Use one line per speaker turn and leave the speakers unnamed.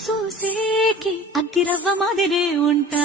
సూసేకి అగ్గిరవ్వ మాదిరే ఉంటా